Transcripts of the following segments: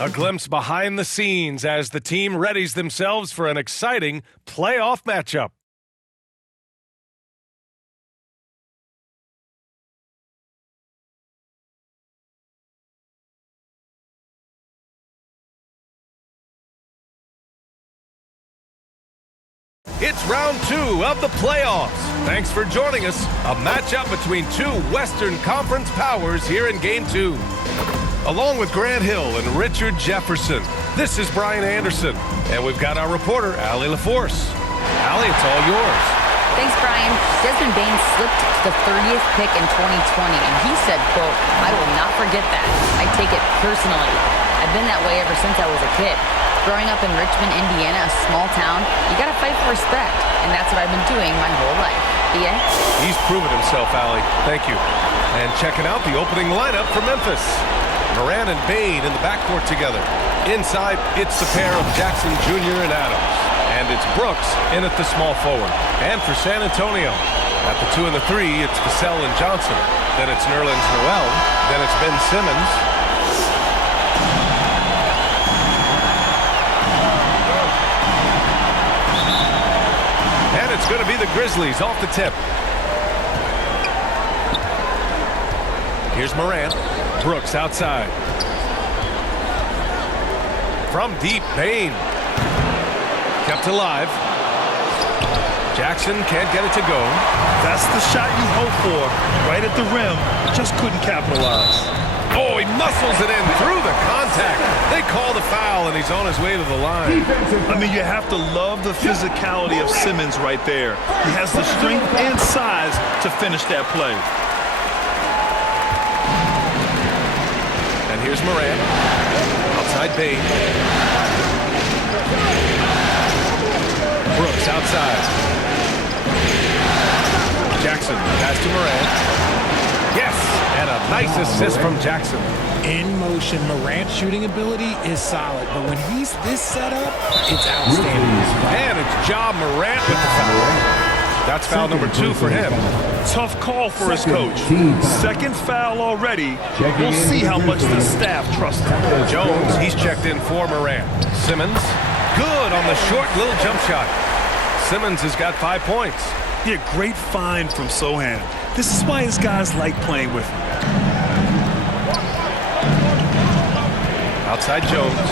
A glimpse behind the scenes as the team readies themselves for an exciting playoff matchup. It's round 2 of the playoffs. Thanks for joining us. A matchup between two Western Conference powers here in Game 2. Along with Grant Hill and Richard Jefferson, this is Brian Anderson. And we've got our reporter, Allie LaForce. Allie, it's all yours. Thanks, Brian. Desmond Bain slipped to the 30th pick in 2020, and he said, quote, "I will not forget that. I take it personally. I've been that way ever since I was a kid. Growing up in Richmond, Indiana, a small town, you got to fight for respect, and that's what I've been doing my whole life." B.A.? He's proven himself, Allie. Thank you. And checking out the opening lineup for Memphis. Moran and Bain in the backcourt together. Inside, it's the pair of Jackson Jr. and Adams. And it's Brooks in at the small forward. And for San Antonio, at the 2 and the 3, it's Vassell and Johnson. Then it's Nerlens Noel. Then it's Ben Simmons. And it's going to be the Grizzlies off the tip. Here's Moran. Brooks outside. From deep, Bain. Kept alive. Jackson can't get it to go. That's the shot you hope for. Right at the rim. Just couldn't capitalize. Oh, he muscles it in through the contact. They call the foul, and he's on his way to the line. I mean, you have to love the physicality of Simmons right there. He has the strength and size to finish that play. And here's Moran. Outside Bain. Brooks outside. Jackson pass to Moran. Yes, and a nice assist from Jackson. In motion, Morant's shooting ability is solid, but when he's this set up, it's outstanding. And it's Ja Morant with the foul. That's foul number 2 for him. Tough call for his coach. Second foul already. We'll see how much the staff trusts him. Jones, he's checked in for Morant. Simmons, good on the short little jump shot. Simmons has got 5 points. Yeah, great find from Sohan. This is why his guys like playing with him. Outside Jones.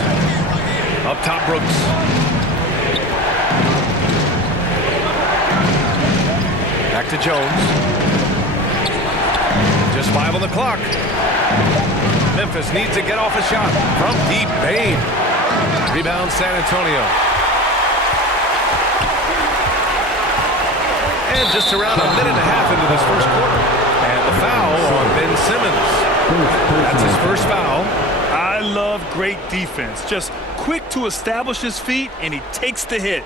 Up top Brooks. Back to Jones. Just 5 on the clock. Memphis needs to get off a shot from deep. Bain. Rebound San Antonio. And just around a minute and a half into this first quarter. And the foul on Ben Simmons. That's his first foul. I love great defense. Just quick to establish his feet, and he takes the hit.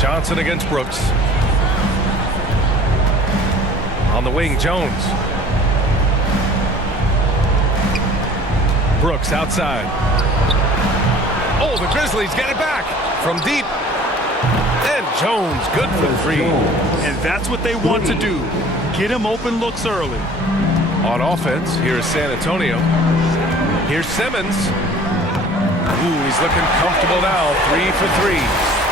Johnson against Brooks. On the wing, Jones. Brooks outside. Oh, the Grizzlies get it back from deep. And Jones, good for the 3. And that's what they want to do. Get him open looks early. On offense, here's San Antonio. Here's Simmons. Ooh, he's looking comfortable now. 3 for 3.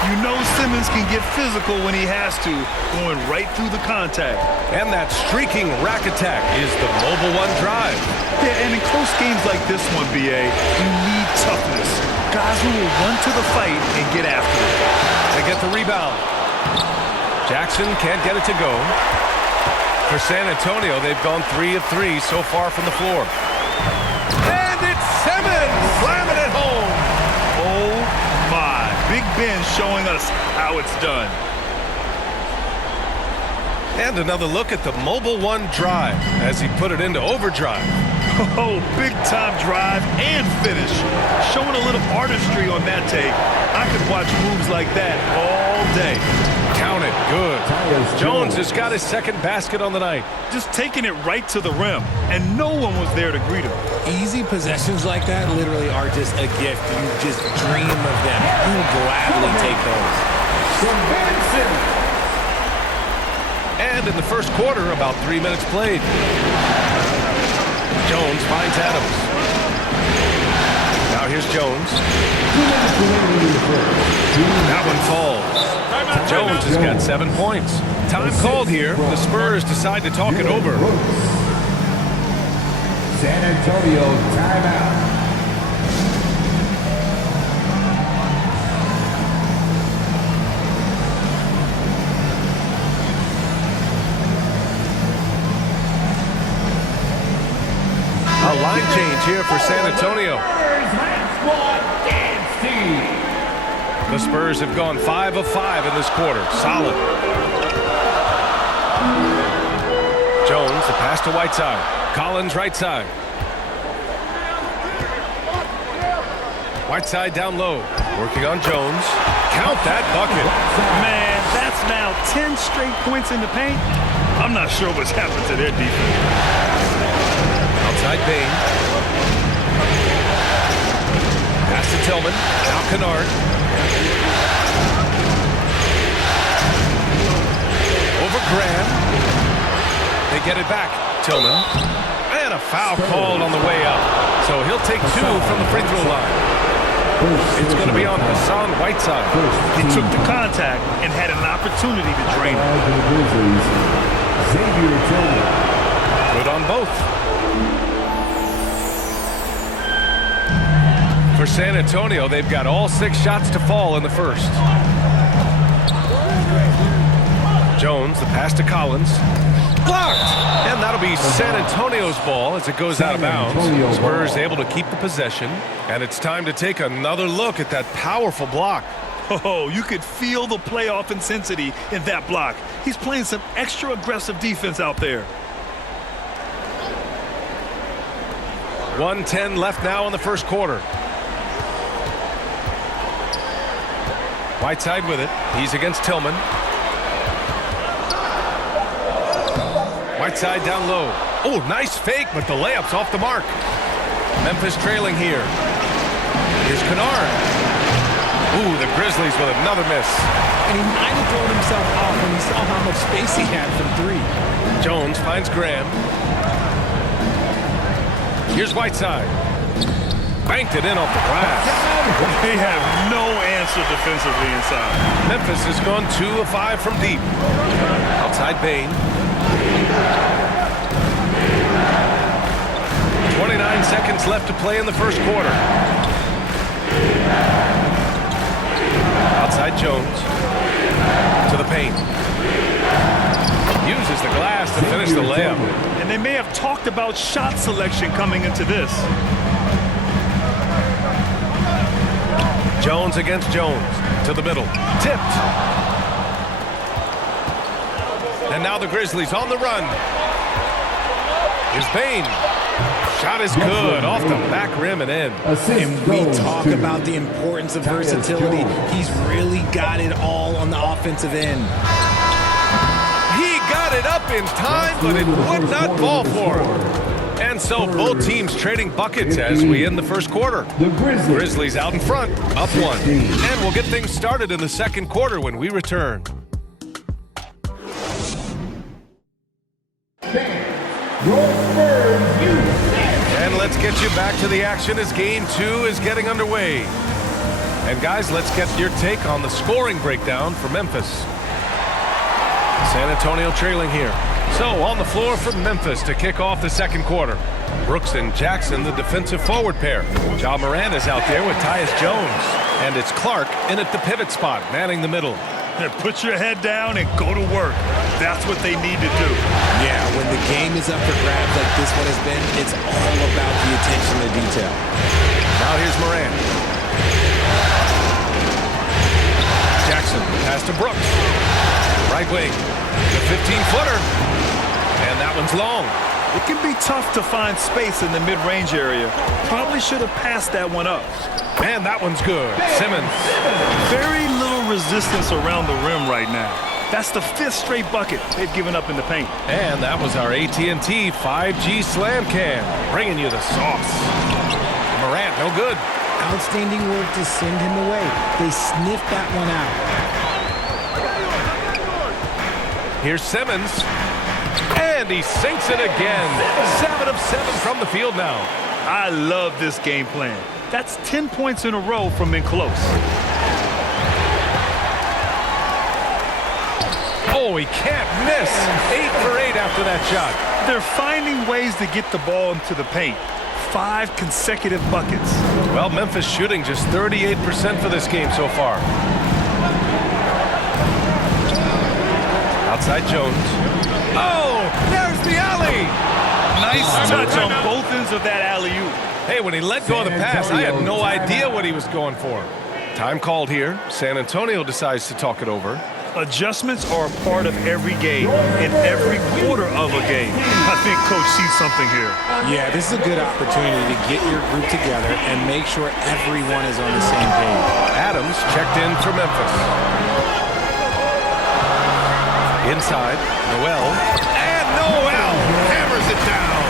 You know Simmons can get physical when he has to, going right through the contact. And that streaking rack attack is the Mobile One drive. Yeah, and in close games like this one, B.A., you need toughness. Guys who will run to the fight and get after it. They get the rebound. Jackson can't get it to go. For San Antonio, they've gone 3 of 3 so far from the floor. And it's Simmons slamming it home. Oh, my. Big Ben showing us how it's done. And another look at the Mobile One drive as he put it into overdrive. Oh, big-time drive and finish. Showing a little artistry on that take. I could watch moves like that all day. Count it. Good. Jones has got his second basket on the night. Just taking it right to the rim, and no one was there to greet him. Easy possessions like that literally are just a gift. You just dream of them. You will gladly take those. end in the first quarter, about 3 minutes played. Jones finds Adams. Now here's Jones. That one falls. Jones has got 7 points. Time called here. The Spurs decide to talk it over. San Antonio timeout. A line change here for San Antonio. The Spurs have gone 5 of 5 in this quarter. Solid. Jones, the pass to Whiteside. Collins right side. Whiteside down low. Working on Jones. Count that bucket. Man, that's now 10 straight points in the paint. I'm not sure what's happened to their defense. Outside Bain. Pass to Tillman. Now Kennard. Over Graham. They get it back. Tillman. And a foul called on the way up. So he'll take 2 from the free throw line. It's going to be on Hassan Whiteside. He took the contact and had an opportunity to drain it. Good on both. For San Antonio, they've got all 6 shots to fall in the first. Jones, the pass to Collins. Blocked! And that'll be San Antonio's ball as it goes out of bounds. Spurs able to keep the possession. And it's time to take another look at that powerful block. Oh, you could feel the playoff intensity in that block. He's playing some extra aggressive defense out there. 1:10 left now in the first quarter. Whiteside with it. He's against Tillman. Whiteside down low. Oh, nice fake, but the layup's off the mark. Memphis trailing here. Here's Kennard. Ooh, the Grizzlies with another miss. And he might have thrown himself off when he saw how much space he had from 3. Jones finds Graham. Here's Whiteside. Banked it in off the glass. They have no answer defensively inside. Memphis has gone 2 of 5 from deep. Outside Bain. 29 seconds left to play in the first quarter. Outside Jones. To the paint. Uses the glass to finish the layup. And they may have talked about shot selection coming into this. Jones against Jones. To the middle. Tipped. And now the Grizzlies on the run. Here's Bain. Shot is good. Off the back rim and in. And we talk about the importance of versatility. He's really got it all on the offensive end. He got it up in time, but it would not fall for him. And so both teams trading buckets as we end the first quarter. The Grizzlies out in front, up 1. And we'll get things started in the second quarter when we return. And let's get you back to the action as game 2 is getting underway. And guys, let's get your take on the scoring breakdown for Memphis. San Antonio trailing here. So on the floor for Memphis to kick off the second quarter. Brooks and Jackson, the defensive forward pair. Ja Morant is out there with Tyus Jones. And it's Clark in at the pivot spot, manning the middle. Put your head down and go to work. That's what they need to do. Yeah, when the game is up for grabs like this one has been, it's all about the attention to detail. Now here's Morant. Jackson, pass to Brooks. Right wing, the 15-footer. And that one's long. It can be tough to find space in the mid-range area. Probably should have passed that one up. And that one's good. Simmons. Very little resistance around the rim right now. That's the 5th straight bucket they've given up in the paint. And that was our AT&T 5G Slam Cam, bringing you the sauce. Morant, no good. Outstanding work to send him away. They sniffed that one out. Here's Simmons. And he sinks it again. 7 of 7 from the field now. I love this game plan. That's 10 points in a row from being close. Oh, he can't miss. 8 for 8 after that shot. They're finding ways to get the ball into the paint. 5 consecutive buckets. Well, Memphis shooting just 38% for this game so far. Outside Jones. Oh, there's the alley. Nice touch on both ends of that alley-oop. Hey, when he let go of the pass, I had no idea what he was going for. Time called here. San Antonio decides to talk it over. Adjustments are a part of every game, in every quarter of a game. I think Coach sees something here. Yeah, this is a good opportunity to get your group together and make sure everyone is on the same page. Adams checked in for Memphis. Inside, Noel. And Noel hammers it down.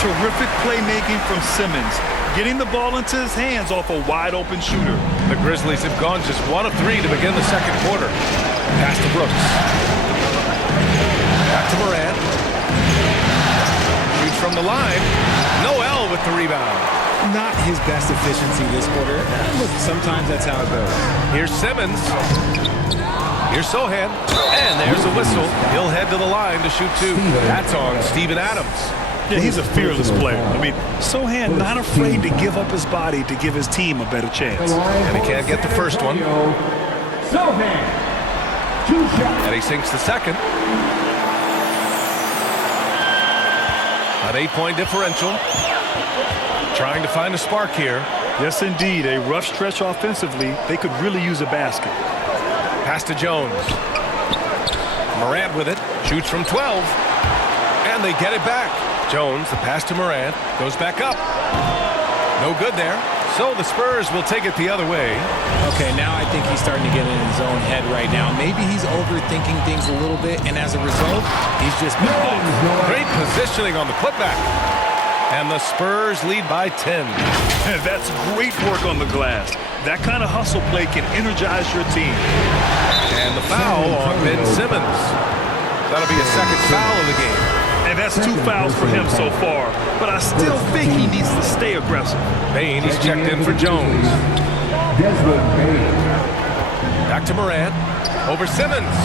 Terrific playmaking from Simmons, getting the ball into his hands off a wide-open shooter. The Grizzlies have gone just 1 of 3 to begin the second quarter. Pass to Brooks. Back to Morant. Shoots from the line. Noel with the rebound. Not his best efficiency this quarter. Look, sometimes that's how it goes. Here's Simmons. Here's Sohan. And there's a whistle. He'll head to the line to shoot 2. That's on Steven Adams. Yeah, he's a fearless player. I mean, Sohan not afraid to give up his body to give his team a better chance. And he can't get the first one. Sohan. 2 shots. And he sinks the second. An 8-point differential. Trying to find a spark here. Yes, indeed. A rough stretch offensively. They could really use a basket. Pass to Jones. Morant with it. Shoots from 12. And they get it back. Jones, the pass to Morant, goes back up. No good there. So the Spurs will take it the other way. Okay, now I think he's starting to get in his own head right now. Maybe he's overthinking things a little bit, and as a result, he's just been off. Great positioning on the putback. And the Spurs lead by 10. That's great work on the glass. That kind of hustle play can energize your team. And the foul on Ben Simmons. That'll be a second foul of the game. And that's 2 fouls for him so far. But I still think he needs to stay aggressive. Bane, he's checked in for Jones. Desmond Bane. Back to Morant. Over Simmons.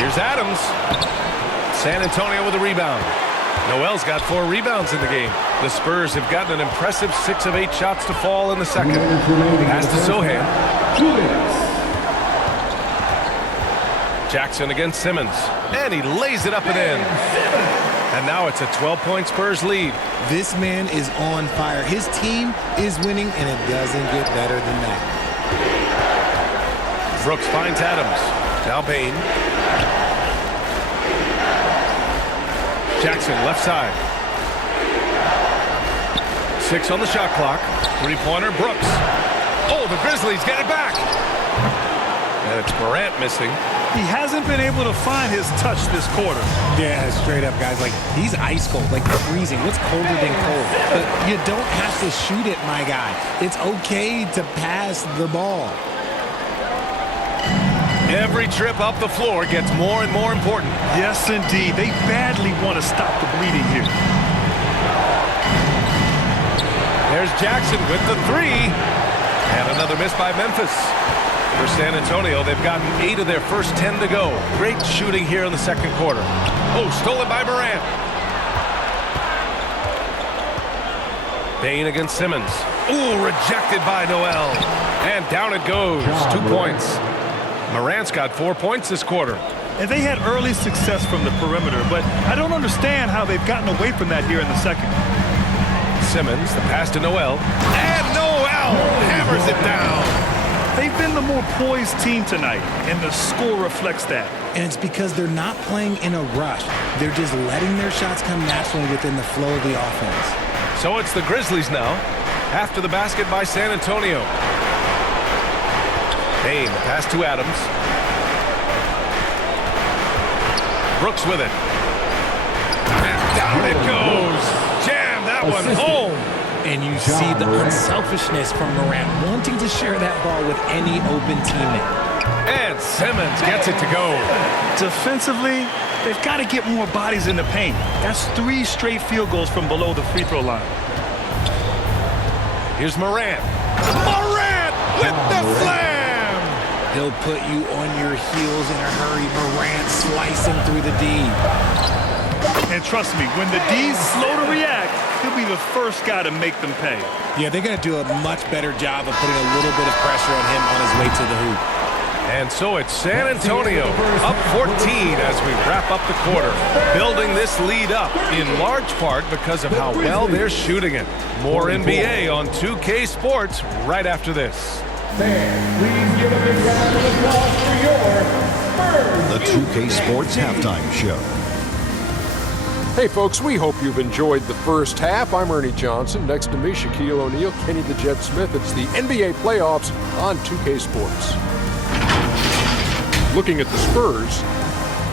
Here's Adams. San Antonio with a rebound. Noel's got 4 rebounds in the game. The Spurs have gotten an impressive 6 of 8 shots to fall in the second. Pass to Sohan. 2 minutes. Jackson against Simmons. And he lays it up and in. And now it's a 12-point Spurs lead. This man is on fire. His team is winning, and it doesn't get better than that. Brooks finds Adams. Now Bane. Jackson, left side. 6 on the shot clock. 3-pointer, Brooks. Oh, the Grizzlies get it back. And it's Morant missing. He hasn't been able to find his touch this quarter. Yeah, straight up, guys. Like, he's ice cold, like freezing. What's colder than cold? But you don't have to shoot it, my guy. It's okay to pass the ball. Every trip up the floor gets more and more important. Yes, indeed. They badly want to stop the bleeding here. There's Jackson with the 3. And another miss by Memphis. For San Antonio, they've gotten 8 of their first 10 to go. Great shooting here in the second quarter. Oh, stolen by Morant. Bane against Simmons. Ooh, rejected by Noel. And down it goes. 2 points. Morant's got 4 points this quarter. And they had early success from the perimeter, but I don't understand how they've gotten away from that here in the second. Simmons, the pass to Noel. And Noel hammers it down. They've been the more poised team tonight, and the score reflects that. And it's because they're not playing in a rush. They're just letting their shots come naturally within the flow of the offense. So it's the Grizzlies now, after the basket by San Antonio. Bane, pass to Adams. Brooks with it. And down it goes. Jam that one home. And you see the unselfishness from Morant, wanting to share that ball with any open teammate. And Simmons gets it to go. Defensively, they've got to get more bodies in the paint. That's 3 straight field goals from below the free throw line. Here's Morant. Morant with the slam! He'll put you on your heels in a hurry. Morant slicing through the D. And trust me, when the D's slow to react, he'll be the first guy to make them pay. Yeah, they're going to do a much better job of putting a little bit of pressure on him on his way to the hoop. And so it's San Antonio up 14 as we wrap up the quarter. Building this lead up in large part because of how well they're shooting it. More NBA on 2K Sports right after this. Fans, please give a big round of applause for your Spurs. The 2K Sports Halftime Show. Hey folks, we hope you've enjoyed the first half. I'm Ernie Johnson. Next to me, Shaquille O'Neal, Kenny the Jet Smith. It's the NBA playoffs on 2K Sports. Looking at the Spurs,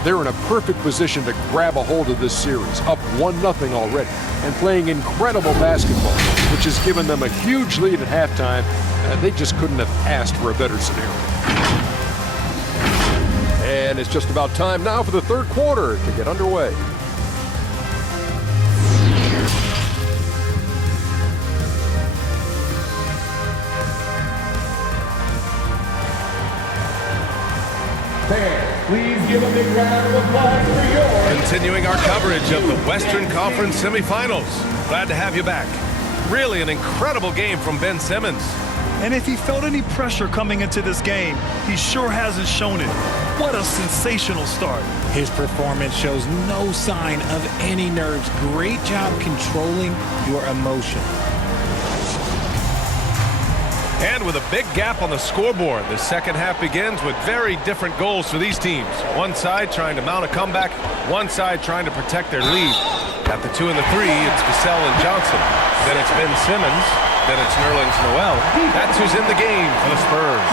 they're in a perfect position to grab a hold of this series, up 1-0 already, and playing incredible basketball, which has given them a huge lead at halftime. They just couldn't have asked for a better scenario. And it's just about time now for the third quarter to get underway. Fans, please give a big round of applause for your... Continuing our coverage of the Western Conference semifinals. Glad to have you back. Really an incredible game from Ben Simmons. And if he felt any pressure coming into this game, he sure hasn't shown it. What a sensational start. His performance shows no sign of any nerves. Great job controlling your emotion. And with a big gap on the scoreboard, the second half begins with very different goals for these teams. One side trying to mount a comeback, one side trying to protect their lead. At the 2 and the 3, it's Vassell and Johnson. Then it's Ben Simmons. Then it's Nerlens Noel. That's who's in the game for the Spurs.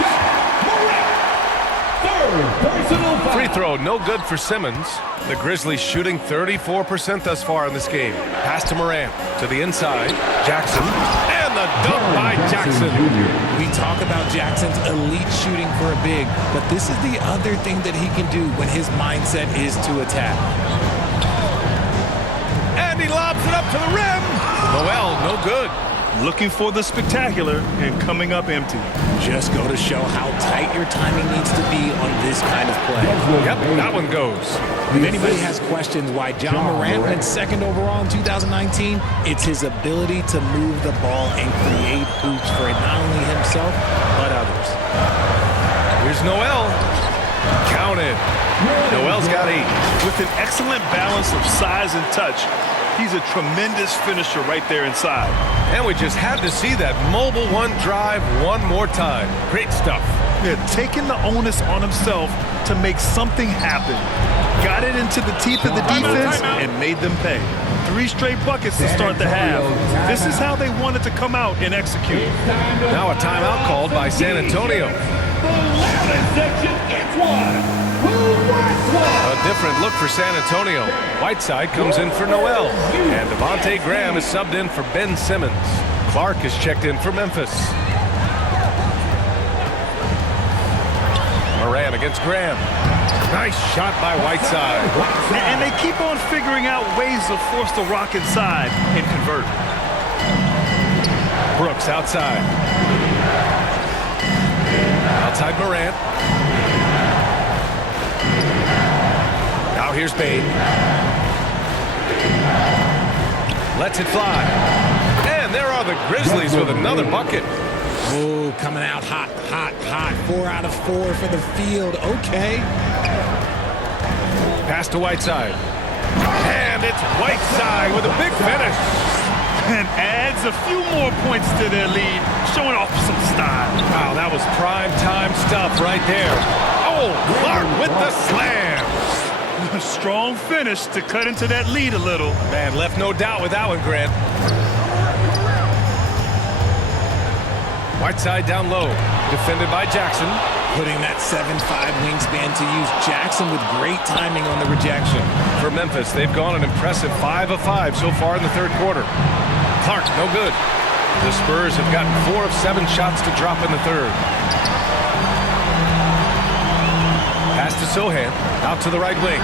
Free throw, no good for Simmons. The Grizzlies shooting 34% thus far in this game. Pass to Morant, to the inside. Jackson, and the dunk by Jackson. We talk about Jackson's elite shooting for a big, but this is the other thing that he can do when his mindset is to attack. And he lobs it up to the rim. Noel, no good. Looking for the spectacular and coming up empty. Just go to show how tight your timing needs to be on this kind of play. Yep, that one goes. If anybody has questions why John Morant went second overall in 2019, it's his ability to move the ball and create hoops for not only himself, but others. Here's Noel. Counted. Noel's got 8. With an excellent balance of size and touch, he's a tremendous finisher right there inside. And we just had to see that mobile one drive one more time. Great stuff. Yeah, taking the onus on himself to make something happen. Got it into the teeth of the defense and made them pay. 3 straight buckets to start the half. This is how they wanted to come out and execute. Now a timeout called by San Antonio. A different look for San Antonio. Whiteside comes in for Noel. And Devontae Graham is subbed in for Ben Simmons. Clark is checked in for Memphis. Morant against Graham. Nice shot by Whiteside. And they keep on figuring out ways to force the rock inside and convert. Brooks outside. Outside Morant. Now here's Bane. Lets it fly. And there are the Grizzlies with another bucket. Oh, coming out hot, hot, hot. 4 out of 4 for the field. Okay. Pass to Whiteside. And it's Whiteside with a big finish. And adds a few more points to their lead, showing off some style. Wow, that was prime time stuff right there. Oh, Clark with the slam. A strong finish to cut into that lead a little. Man, left no doubt with that one, Grant. Whiteside down low, defended by Jackson. Putting that 7'5" wingspan to use. Jackson with great timing on the rejection. For Memphis, they've gone an impressive 5 of 5 so far in the third quarter. Clark, no good. The Spurs have gotten 4 of 7 shots to drop in the third. Sohan out to the right wing.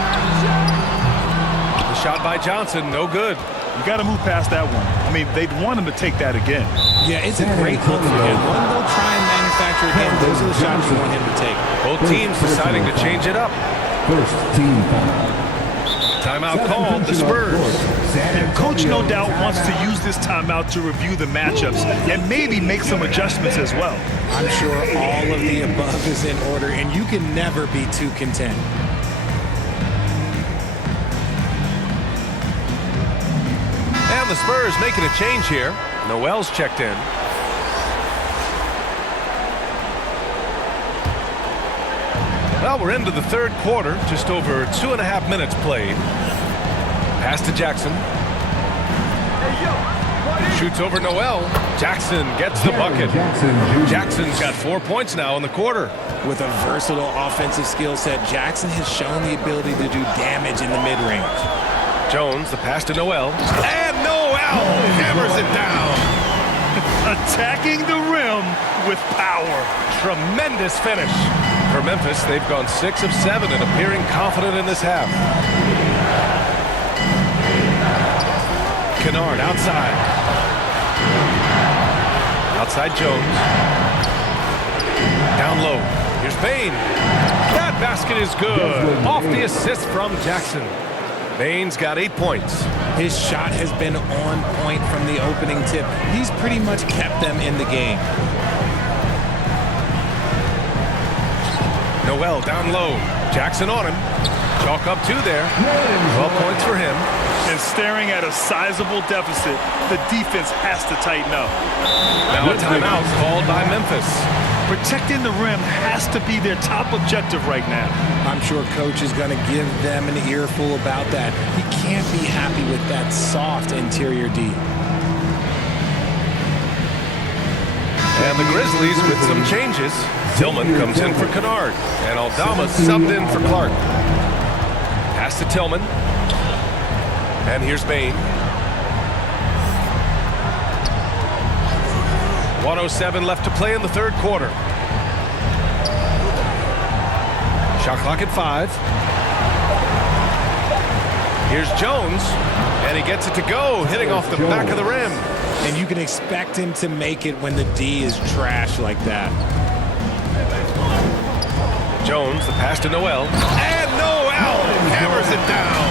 The shot by Johnson, no good. You got to move past that one. I mean, they'd want him to take that again. Yeah, it's a great look for him. When they'll try and manufacture again, those are the shots you want him to take. Both teams deciding to change it up. First team foul. Timeout called, the Spurs. And coach, no doubt, wants to use this timeout to review the matchups and maybe make some adjustments as well. I'm sure all of the above is in order, and you can never be too content. And the Spurs making a change here. Noel's checked in. Well, we're into the third quarter, just over 2.5 minutes played. Pass to Jackson. Shoots over Noel. Jackson gets the bucket. Jackson's got 4 points now in the quarter. With a versatile offensive skill set, Jackson has shown the ability to do damage in the mid-range. Jones, the pass to Noel. And Noel hammers it down. Attacking the rim with power. Tremendous finish. For Memphis, they've gone 6 of 7 and appearing confident in this half. Kennard outside. Outside Jones. Down low. Here's Bane. That basket is good. Off the assist from Jackson. Bane's got 8 points. His shot has been on point from the opening tip. He's pretty much kept them in the game. Noel down low. Jackson on him. Chalk up 2 there. 12 points for him. And staring at a sizable deficit, the defense has to tighten up. Now a timeout called by Memphis. Protecting the rim has to be their top objective right now. I'm sure coach is going to give them an earful about that. He can't be happy with that soft interior D. And the Grizzlies with some changes. Tillman comes in for Kennard. And Aldama subbed in for Clark. Pass to Tillman. And here's Bane. 1:07 left to play in the third quarter. Shot clock at 5. Here's Jones. And he gets it to go, hitting off the back of the rim. And you can expect him to make it when the D is trash like that. Jones, the pass to Noel. And Noel hammers it down.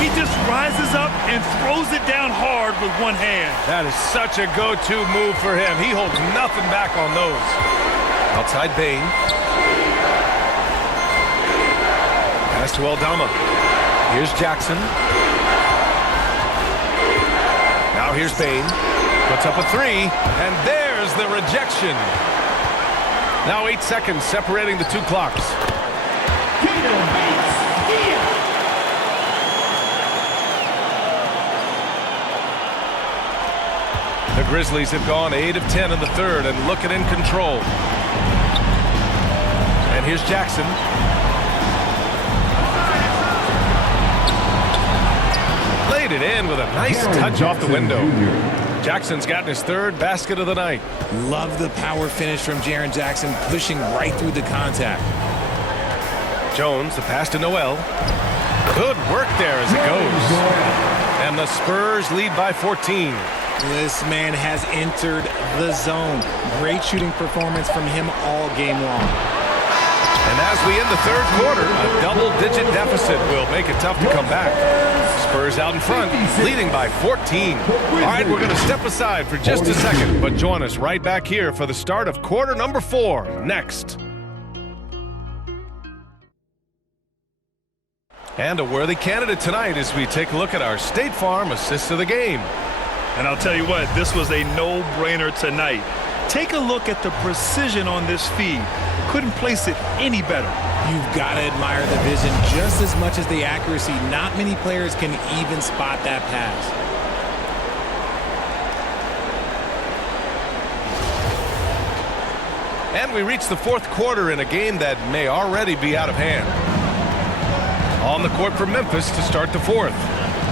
He just rises up and throws it down hard with one hand. That is such a go-to move for him. He holds nothing back on those. Outside Bane. Pass to Aldama. Here's Jackson. Now here's Bane. Puts up a 3. And there's the rejection. Now 8 seconds separating the 2 clocks. The Grizzlies have gone 8 of 10 in the third and looking in control. And here's Jackson. Laid it in with a nice touch off the window. Jackson's gotten his third basket of the night. Love the power finish from Jaren Jackson, pushing right through the contact. Jones, the pass to Noel. Good work there as it goes. And the Spurs lead by 14. This man has entered the zone. Great shooting performance from him all game long. And as we end the third quarter, a double-digit deficit will make it tough to come back. Spurs out in front, leading by 14. All right, we're going to step aside for just a second, but join us right back here for the start of quarter number 4 next. And a worthy candidate tonight as we take a look at our State Farm assist of the game. And I'll tell you what, this was a no-brainer tonight. Take a look at the precision on this feed. Couldn't place it any better. You've got to admire the vision just as much as the accuracy. Not many players can even spot that pass. And we reach the fourth quarter in a game that may already be out of hand. On the court for Memphis to start the fourth.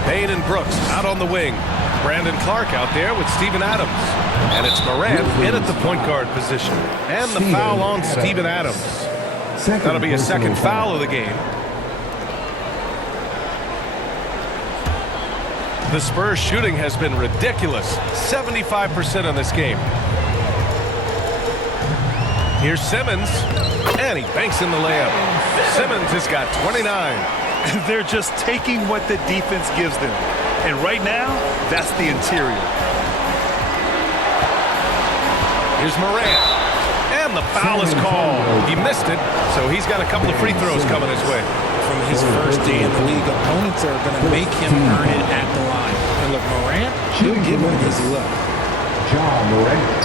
Bane and Brooks out on the wing. Brandon Clark out there with Steven Adams. And it's Morant in at the point guard position. And the foul on Steven Adams. That'll be a second foul of the game. The Spurs shooting has been ridiculous. 75% in this game. Here's Simmons, and he banks in the layup. Simmons has got 29. They're just taking what the defense gives them. And right now, that's the interior. Here's Morant. And the foul is called. He missed it, so he's got a couple of free throws coming his way. From his first day in the league, opponents are going to make him earn it at the line. And look, Morant, he'll give him his look. Ja Morant.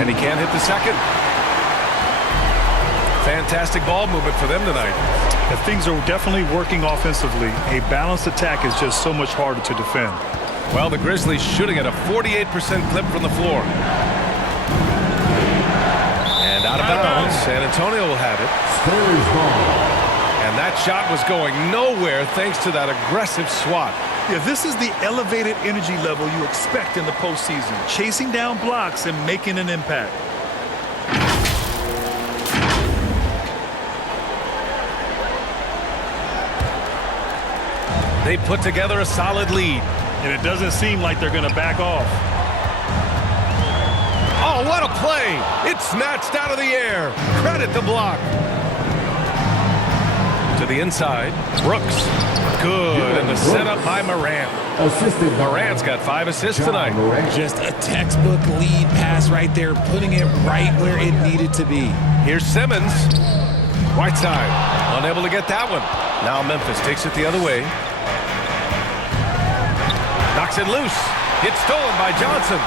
And he can't hit the second. Fantastic ball movement for them tonight. If things are definitely working offensively, a balanced attack is just so much harder to defend. Well, the Grizzlies shooting at a 48% clip from the floor. And out of bounds, San Antonio will have it. Spurs ball. And that shot was going nowhere thanks to that aggressive swat. Yeah, this is the elevated energy level you expect in the postseason. Chasing down blocks and making an impact. They put together a solid lead. And it doesn't seem like they're going to back off. Oh, what a play! It's snatched out of the air. Credit the block. To the inside, Brooks. Good, and the setup by Morant. Assisted by Morant's got 5 assists tonight. Just a textbook lead pass right there, putting it right where it needed to be. Here's Simmons. Whiteside, unable to get that one. Now Memphis takes it the other way. Knocks it loose. It's stolen by Johnson.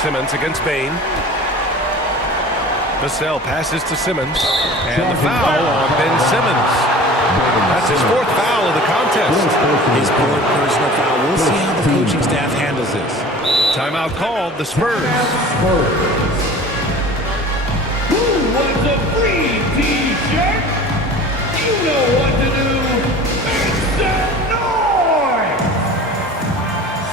Simmons against Bane. Vassell passes to Simmons. And the foul on Ben Simmons. That's his 4th foul of the contest. His 4th personal foul. We'll see how the coaching staff handles this. Timeout called, the Spurs. Who wants a free t-shirt? You know what to do. Make some noise!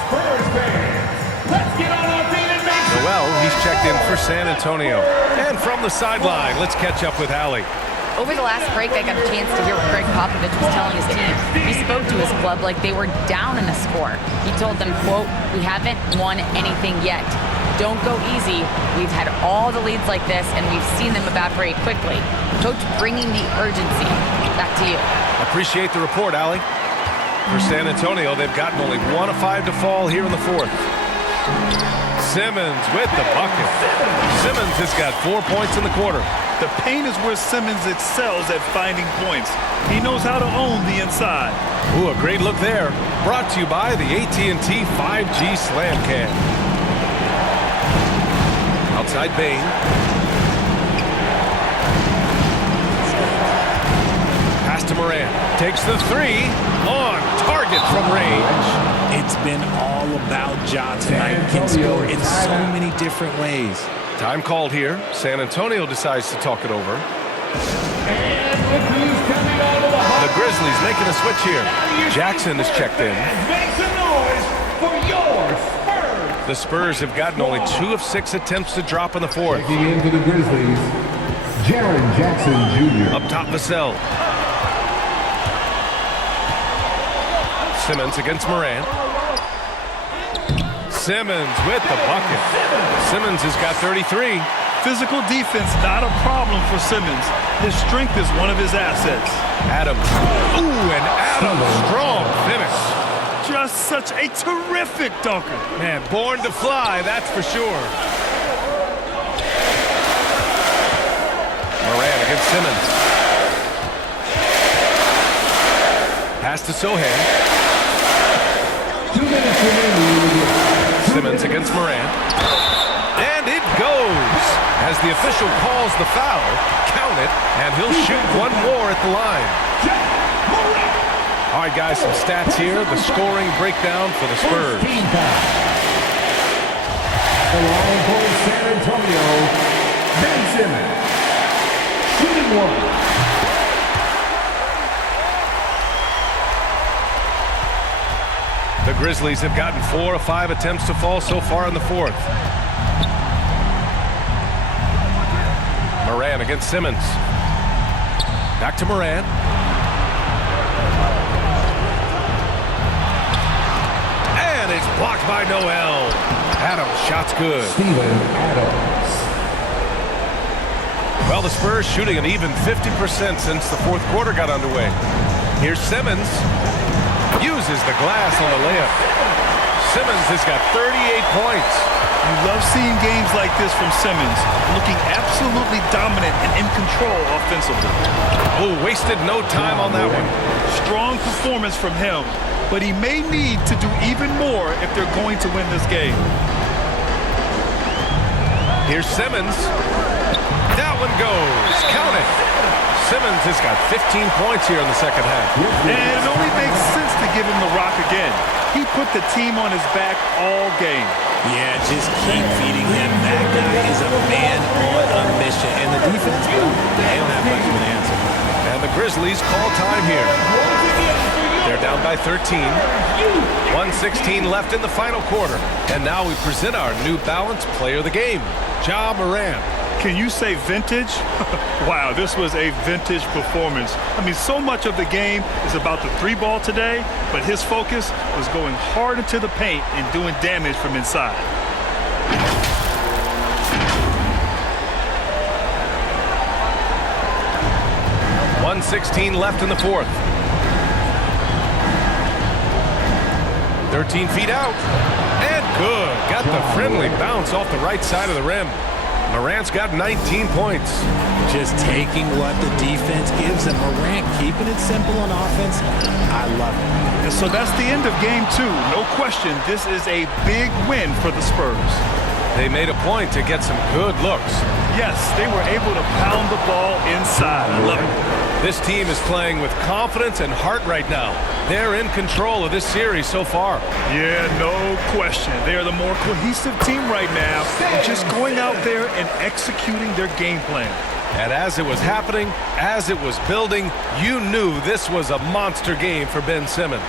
Spurs fans, let's get on our feet and make some Noel, he's checked in for San Antonio. And from the sideline, let's catch up with Allie. Over the last break, I got a chance to hear what Greg Popovich was telling his team. He spoke to his club like they were down in a score. He told them, quote, "We haven't won anything yet. Don't go easy. We've had all the leads like this, and we've seen them evaporate quickly." Coach bringing the urgency. Back to you. Appreciate the report, Allie. For San Antonio, they've gotten only 1 of 5 to fall here in the 4th. Simmons with the bucket. Simmons has got 4 points in the quarter. The paint is where Simmons excels at finding points. He knows how to own the inside. Ooh, a great look there. Brought to you by the AT&T 5G Slam Cam. Outside Bane. Pass to Morant. Takes the 3. On target from range. It's been all about Ja tonight. Can score in so many different ways. Time called here. San Antonio decides to talk it over. And look who's coming out of the The Grizzlies making a switch here. Jackson is checked in. Make some noise for your Spurs! The Spurs have gotten only 2 of 6 attempts to drop in the 4th. Checking into the Grizzlies, Jaren Jackson Jr. Up top, Vassell. Simmons against Morant. Simmons with the bucket. Simmons has got 33. Physical defense, not a problem for Simmons. His strength is one of his assets. Adams. Ooh, and Adams, strong finish. Just such a terrific dunker. Man, born to fly, that's for sure. Morant against Simmons. Pass to Sohan. 2 minutes remaining. Simmons against Morant. And it goes. As the official calls the foul, count it, and he'll shoot 1 more at the line. All right, guys, some stats here. The scoring breakdown for the Spurs. Team foul. The line for San Antonio, Ben Simmons. Shooting 1. The Grizzlies have gotten 4 of 5 attempts to fall so far in the 4th. Moran against Simmons. Back to Moran. And it's blocked by Noel. Adams, shot's good. Steven Adams. Well, the Spurs shooting an even 50% since the fourth quarter got underway. Here's Simmons. Uses the glass on the layup. Simmons has got 38 points. You love seeing games like this from Simmons, looking absolutely dominant and in control offensively. Oh, wasted no time on that one. Strong performance from him, but he may need to do even more if they're going to win this game. Here's Simmons. That one goes. Count it. Simmons has got 15 points here in the second half. And it only makes sense to give him the rock again. He put the team on his back all game. Yeah, just keep feeding him. That guy is a man on a mission. And the defense, well, they don't have much of an answer. And the Grizzlies call time here. They're down by 13. 1:16 left in the final quarter. And now we present our New Balance Player of the Game, Ja Morant. Can you say vintage? Wow, this was a vintage performance. I mean, so much of the game is about the three ball today, but his focus was going hard into the paint and doing damage from inside. .16 left in the fourth. 13 feet out. And good. Got the friendly bounce off the right side of the rim. Morant's got 19 points. Just taking what the defense gives him. Morant keeping it simple on offense. I love it. And so that's the end of game two. No question, this is a big win for the Spurs. They made a point to get some good looks. Yes, they were able to pound the ball inside. I love it. This team is playing with confidence and heart right now. They're in control of this series so far. Yeah, no question. They are the more cohesive team right now, just going out there and executing their game plan. And as it was happening, as it was building, you knew this was a monster game for Ben Simmons.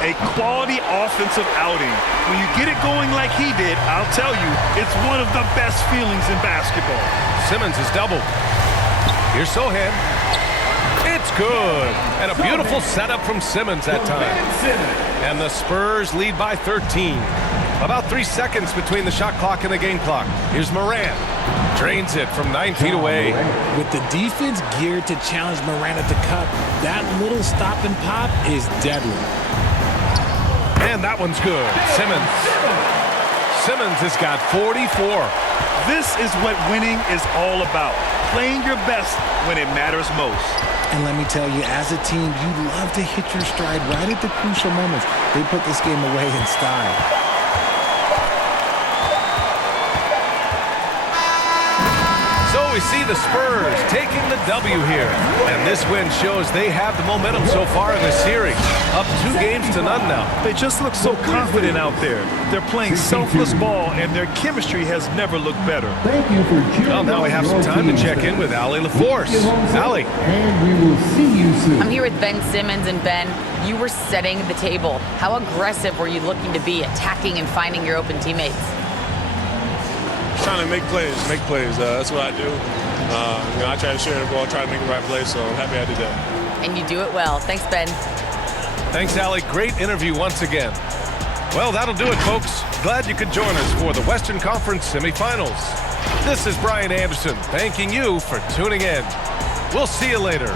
A quality offensive outing. When you get it going like he did, I'll tell you, it's one of the best feelings in basketball. Simmons is doubled. Here's Sohan. It's good. And a beautiful setup from Simmons that time. And the Spurs lead by 13. About 3 seconds between the shot clock and the game clock. Here's Morant. Drains it from 9 feet away. With the defense geared to challenge Morant at the cup, that little stop and pop is deadly. And that one's good. Simmons has got 44. This is what winning is all about. Playing your best when it matters most. And let me tell you, as a team, you love to hit your stride right at the crucial moments. They put this game away in style. So we see the Spurs taking the W here. And this win shows they have the momentum so far in this series. Up 2 games to none now. They just look so confident out there. They're playing selfless ball, and their chemistry has never looked better. Thank you for cheering. Well, now we have some time to check in with Allie LaForce. Allie. And we will see you soon. I'm here with Ben Simmons, and Ben, you were setting the table. How aggressive were you looking to be, attacking and finding your open teammates? Trying to make plays. That's what I do. I try to share the ball, try to make the right play, so I'm happy I did that. And you do it well. Thanks, Ben. Thanks, Allie. Great interview once again. Well, that'll do it, folks. Glad you could join us for the Western Conference semifinals. This is Brian Anderson thanking you for tuning in. We'll see you later.